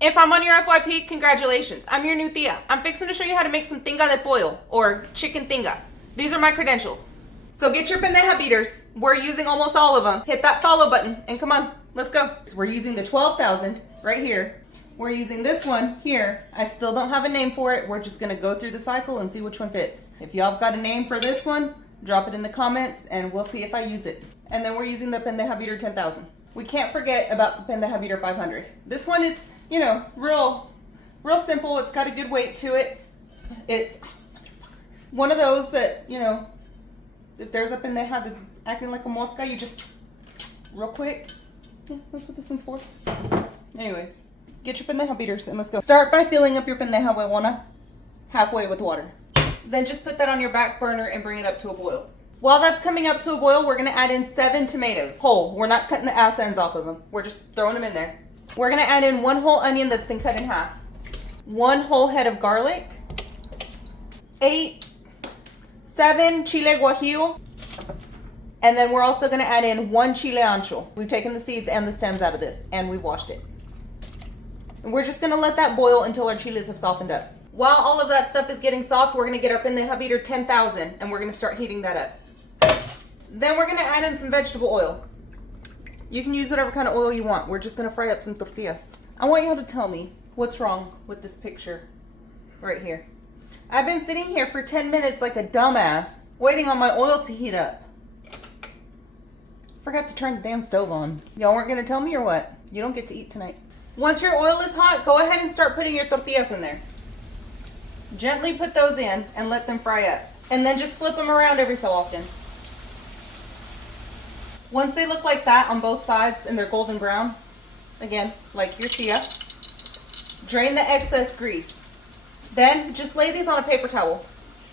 If I'm on your FYP, congratulations. I'm your new tia. I'm fixing to show you how to make some tinga de pollo, or chicken tinga. These are my credentials. So get your pendeja beaters. We're using almost all of them. Hit that follow button and come on, let's go. We're using the 12,000 right here. We're using this one here. I still don't have a name for it. We're just gonna go through the cycle and see which one fits. If y'all have got a name for this one, drop it in the comments and we'll see if I use it. And then we're using the pendeja beater 10,000. We can't forget about the pendeja beater 500. This one is, you know, real simple. It's got a good weight to it. It's one of those that, you know, if there's a pendeja that's acting like a mosca, you just real quick. Yeah, that's what this one's for. Anyways, get your pendeja beaters and let's go. Start by filling up your pendeja huevona halfway with water. Then just put that on your back burner and bring it up to a boil. While that's coming up to a boil, we're gonna add in 7 tomatoes, whole. We're not cutting the ass ends off of them. We're just throwing them in there. We're gonna add in 1 whole onion that's been cut in half, 1 whole head of garlic, 7 chile guajillo, and then we're also gonna add in 1 chile ancho. We've taken the seeds and the stems out of this, and we've washed it. And we're just gonna let that boil until our chiles have softened up. While all of that stuff is getting soft, we're gonna get our pendeja beater 10,000, and we're gonna start heating that up. Then we're gonna add in some vegetable oil. You can use whatever kind of oil you want. We're just gonna fry up some tortillas. I want y'all to tell me what's wrong with this picture right here. I've been sitting here for 10 minutes like a dumbass, waiting on my oil to heat up. Forgot to turn the damn stove on. Y'all weren't gonna tell me or what? You don't get to eat tonight. Once your oil is hot, go ahead and start putting your tortillas in there. Gently put those in and let them fry up. And then just flip them around every so often. Once they look like that on both sides and they're golden brown, again, like your tia, drain the excess grease. Then just lay these on a paper towel.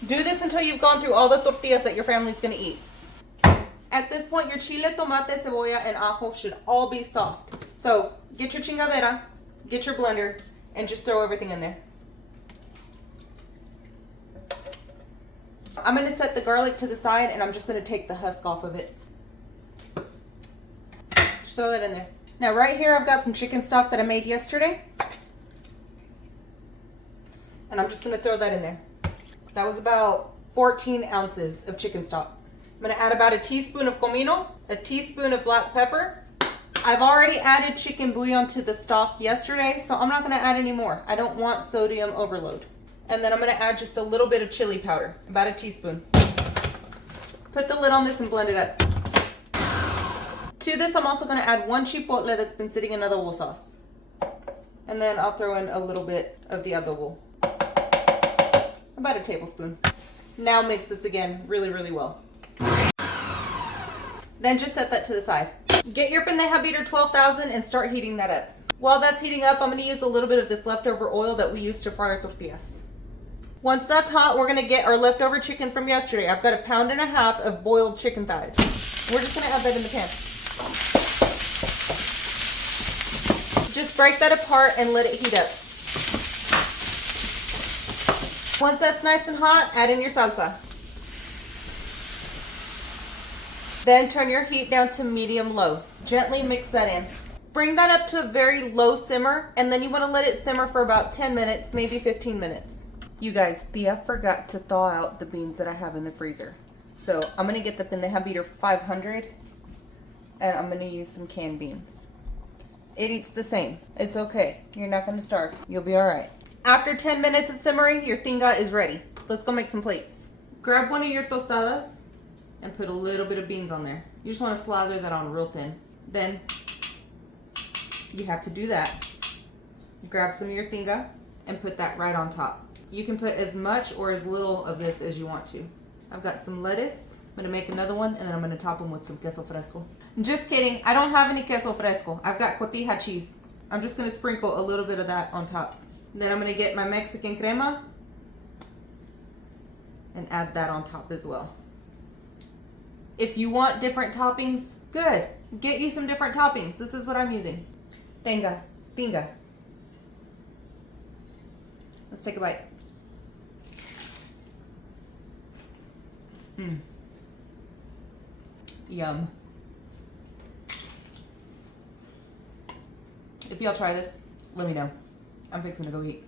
Do this until you've gone through all the tortillas that your family's gonna eat. At this point, your chile, tomate, cebolla, and ajo should all be soft. So get your chingadera, get your blender, and just throw everything in there. I'm gonna set the garlic to the side and I'm just gonna take the husk off of it. Just throw that in there. Now right here I've got some chicken stock that I made yesterday. And I'm just gonna throw that in there. That was about 14 ounces of chicken stock. I'm gonna add about a teaspoon of comino, a teaspoon of black pepper. I've already added chicken bouillon to the stock yesterday, so I'm not gonna add any more. I don't want sodium overload. And then I'm gonna add just a little bit of chili powder, about a teaspoon. Put the lid on this and blend it up. To this, I'm also gonna add 1 chipotle that's been sitting in adobo sauce. And then I'll throw in a little bit of the adobo. About a tablespoon. Now mix this again really, really well. Then just set that to the side. Get your pendeja beater 12,000 and start heating that up. While that's heating up, I'm gonna use a little bit of this leftover oil that we used to fry our tortillas. Once that's hot, we're gonna get our leftover chicken from yesterday. I've got 1.5 pounds of boiled chicken thighs. We're just gonna add that in the pan. Just break that apart and let it heat up. Once that's nice and hot, add in your salsa. Then turn your heat down to medium-low. Gently mix that in. Bring that up to a very low simmer, and then you want to let it simmer for about 10 minutes, maybe 15 minutes. You guys, Thea forgot to thaw out the beans that I have in the freezer. So I'm going to get the pendeja beater 500, and I'm going to use some canned beans. It eats the same. It's okay. You're not going to starve. You'll be all right. After 10 minutes of simmering, your tinga is ready. Let's go make some plates. Grab one of your tostadas and put a little bit of beans on there. You just want to slather that on real thin. Then you have to do that. Grab some of your tinga and put that right on top. You can put as much or as little of this as you want to. I've got some lettuce. I'm gonna make another one and then I'm gonna top them with some queso fresco. Just kidding, I don't have any queso fresco. I've got Cotija cheese. I'm just gonna sprinkle a little bit of that on top. Then I'm gonna get my Mexican crema and add that on top as well. If you want different toppings, good. Get you some different toppings. This is what I'm using. Tinga. Let's take a bite. Yum. If y'all try this, let me know. I'm fixing to go eat.